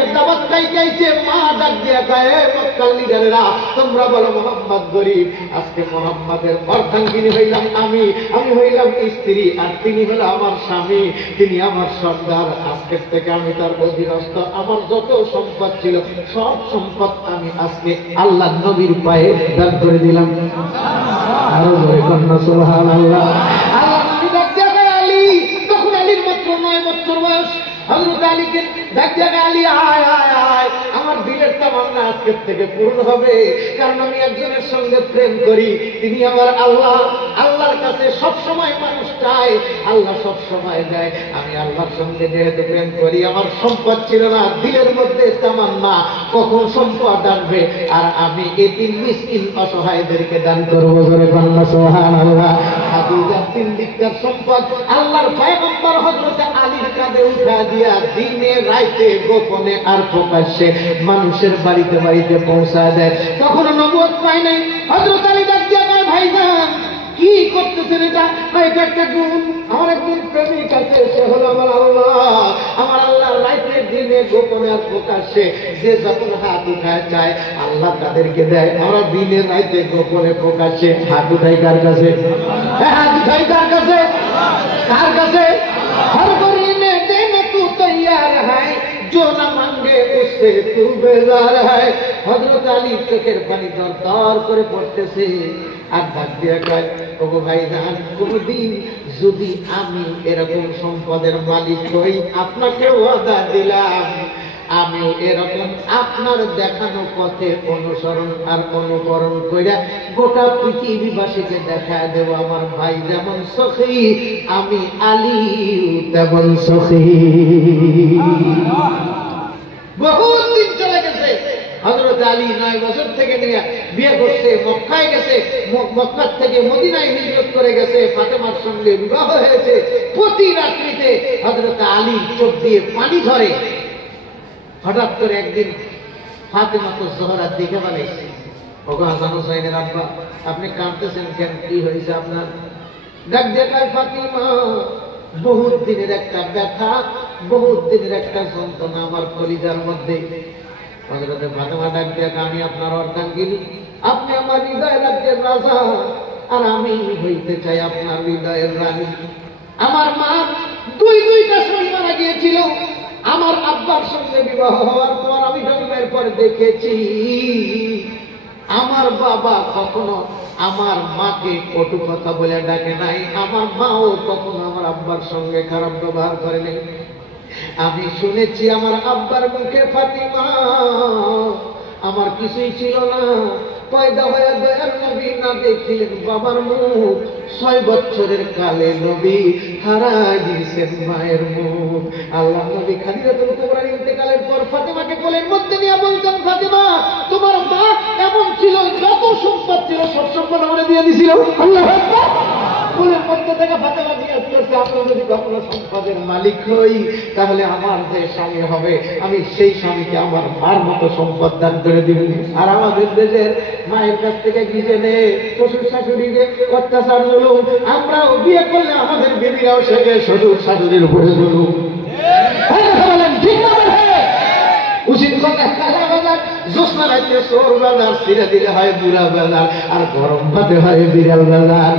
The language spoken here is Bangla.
আমাকে দাওয়াত খাইতে আইছে, মা ডাক দিয়া কয়, মক্কার লিডারেরা তোমরা বলো মুহাম্মদ গরিব। আজকে মুহাম্মাদের অর্ধাঙ্গিনী হইলাম আমি হইলাম স্ত্রী, আর তিনি হলো আমার স্বামী, তিনি আমার সর্দার। আজকের থেকে আমি তার অধীনস্থ। আমার যত সম্পদ ছিল সব সম্পদ আমি আজকে আল্লাহ নবীর পায়ে দান করে দিলাম। আরো জোরে কন্যা সুবহানাল্লাহ। আল্লাহ নবী ডাক দিয়া কয়, আলী। তখন আলীর মাত্র 9 বছর বয়স। হযরত আলীকে ডাক দিয়া কয়, আলী আয় আয় আয়, আমার দিলের তামান্না আজকের থেকে পূরণ হবে। কারণ আমি একজনের সঙ্গে প্রেম করি, তিনি আমার আল্লাহ। আল্লাহর কাছে সব সময় মানুষ চায়, আল্লাহ সব সময় দেয়। আমি আল্লাহর সঙ্গে যেহেতু প্রেম করি, আমার সম্পদ ছিল না, দিলের মধ্যে তামান্না কখন সম্পদ আসবে আর আমি এতিম মিসকিন অসহায়দেরকে দান করব। জোরে বলুন সুবহানাল্লাহ। হাদিজার 3 দিককার সম্পদ আল্লাহর পয়গম্বর হযরত আলীর কাঁধে উঠা দিয়া দিনে রাতে গোপনে আর প্রকাশ্যে মানুষের বাড়িতে বাড়িতে পৌঁছায় দেয়। তখন নবুয়ত পায় নাই। হযরত আলী ডাক দিয়া কয়, ভাইজান কি করতেছেন এটা? এটা একটা গুণ। আমার একজন প্রেমিক আছে, সে হলো আমার আল্লাহ। আমার আল্লাহ রাইতে দিনে গোপনে আর প্রকাশ্যে যে যখন হাত উঠায় চায় আল্লাহ তাদেরকে দেয়। আমরা দিনে রাইতে গোপনে প্রকাশ্যে হাত উঠাই কার কাছে? হাত উঠাই কার কাছে? কার কাছে? হর করিনে দেনে তু তৈয়ার হয়, जो न मांगे उससे तू बेजार है। হযরত আলী চোখের পানি দরদর করে পড়তেছে আর ডাক দিয়া কয়, ওগো ভাইজান, কোনদিন যদি আমি এরকম সম্পদের মালিক হই, আপনাকে ওয়াদা দিলাম আমিও এরকম আপনার দেখানো পথে অনুসরণ আর অনুকরণ করে গোটা পৃথিবীবাসীকে দেখায় দেব আমার ভাই যেমন সখী, আমি আলী তেমন সখী। বহুত দিন চলে গেছে। হযরত আলী 9 বছর থেকে নিয়ে বিয়ে করছে, মক্কায় গেছে, মক্কা থেকে মদিনায় হিজরত করে গেছে, ফাতেমার সঙ্গে বিবাহ হয়েছে। প্রতি রাত্রিতে হযরত আলী চোখ দিয়ে পানি ঝরে। হঠাৎ করে একদিন ফাতেমা তো জোহরার দিকে বানাইছে, ওগো হাসান হুসাইনের আব্বা, আপনি কাঁদতেছেন কেন? কি হয়েছে আপনার? ডাক দেখায়, ফাতিমা, বহুত দিনের একটা ব্যথা, বহুত দিনের একটা যন্ত্রণা আমার কলিজার মধ্যে। হযরত ফাতেমা ডাক দেয়া, আমি আপনার অর্ধাঙ্গিনী, আপনি আমার হৃদয় রাজ্যের রাজা, আর আমি হইতে চাই আপনার হৃদয়ের রানী। আমার মা দুইটা স্বামী মারা গিয়েছিল। আমার আব্বার সঙ্গে বিবাহ হওয়ার পর আমি জন্মের পর দেখেছি আমার বাবা কখনো আমার মাকে কটু কথা বলে ডাকে নাই, আমার মাও কখনো আমার আব্বার সঙ্গে খারাপ ব্যবহার করে নাই। আমি শুনেছি আমার আব্বার মুখে, ফাতিমা, আমার কিছুই ছিল না, পয়দা হয়ে দয়ার নবী না দেখিলেন বাবার মুখ, 6 বছরের কালে নবী হারায় দিয়েছেন মায়ের মুখ। আল্লাহ নবী খাদিজাতুল কুবরার ইন্তেকালের পর ফাতেমাকে কোলের মধ্যে নিয়ে বলতেন, ফাতেমা, তোমার মা এমন ছিল, যত সম্পদ ছিল সব সম্পদ আমরা দিয়ে দিয়েছিল। আল্লাহু আকবার। কোলের মধ্যে থেকে ফাতেমা দিয়ে আসতেছে, আমরা যদি কখনো সম্পদের মালিক হই তাহলে আমার যে স্বামী হবে আমি সেই স্বামীকে আমার মার মতো সম্পদ দান করে দিব। আর আমাদের দেশের মায়ের কাছ থেকে গিয়ে নে শ্বশুর শাশুড়িকে অত্যাচার জুলুম, আমরাও বিয়ে করলে আমাদের বেবিরাও শেখে শ্বশুর শাশুড়ির উপরে জুলুম। বলেন ঠিক না? উচিত কথা। কালা বাজার জ্যোৎস্না রাতে চোর বাজার, ছিঁড়ে দিলে হয় বুড়া বাজার, আর গরম ভাতে হয় বিড়াল বাজার।